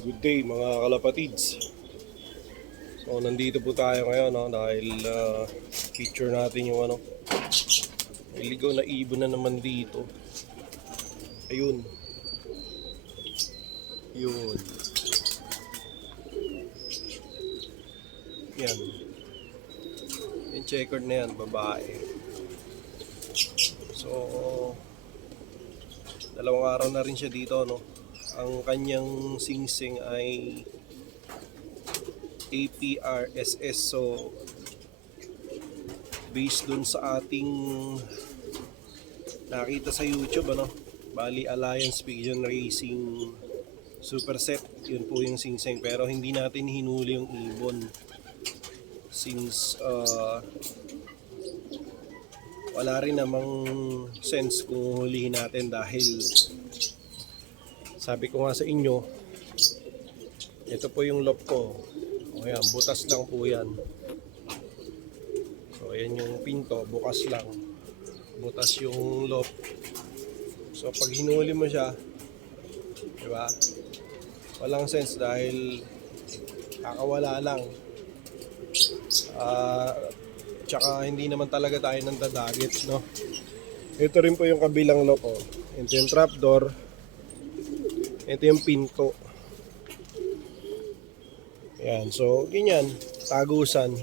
Good day mga kalapatids. So nandito po tayo ngayon no, dahil ah, feature natin yung ano. May ligaw na ibon na naman dito. Ayun. Yun. Yan. Yung checkered na yan, babae. So, dalawang araw na rin siya dito, no? Ang kanyang singsing ay APRSS. So, based dun sa ating nakita sa YouTube, ano? Bali Alliance Pigeon Racing Superset. Yun po yung singsing. Pero hindi natin hinuli yung ibon. Since, uh, wala rin namang sense kung hulihin natin dahil sabi ko nga sa inyo ito po yung lock ko o butas lang po yan so ayan yung pinto, bukas lang butas yung lock so pag hinuli mo siya di ba walang sense dahil kakawala lang ah Tsaka hindi naman talaga tayo nang dadagit, no? Ito rin po yung kabilang lock, oh. Ito yung trapdoor. Ito yung pinto. Yan, so, ganyan. Tagusan.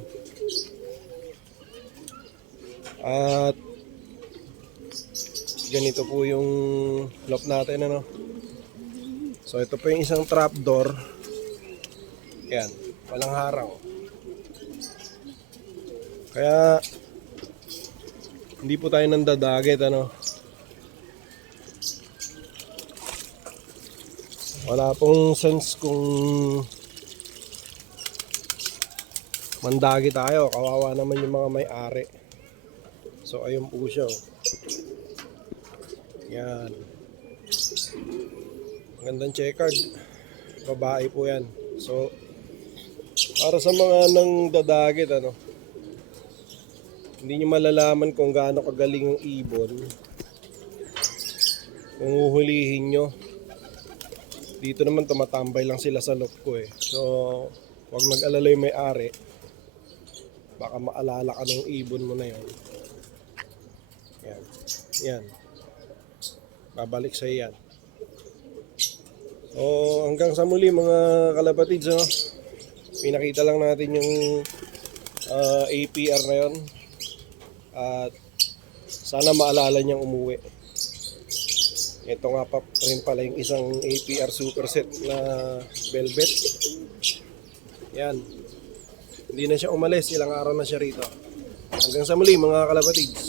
At ganito po yung lock natin, ano? So, ito po yung isang trapdoor. Yan, walang harang. Kaya hindi po tayo nandadagit ano. Wala pong sense kung mandagi tayo. Kawawa naman yung mga may-ari. So ayun po siya. oh. Yan. Gandang checkered. Babae po yan. So para sa mga nang dadagit ano hindi nyo malalaman kung gaano kagaling yung ibon kung uhulihin nyo dito naman tumatambay lang sila sa lock ko eh. So wag mag-alala yung may-ari. Baka maalala ka ng ibon mo na yon yan. Yan. Babalik sa yan. So hanggang sa muli mga kalapatids no? pinakita lang natin yung ah, APR na yon at sana maalala niyang umuwi. Ito nga pa rin pala yung isang APR superset na velvet. Yan. Hindi na siya umalis. Ilang araw na siya rito. Hanggang sa muli mga kalapatids.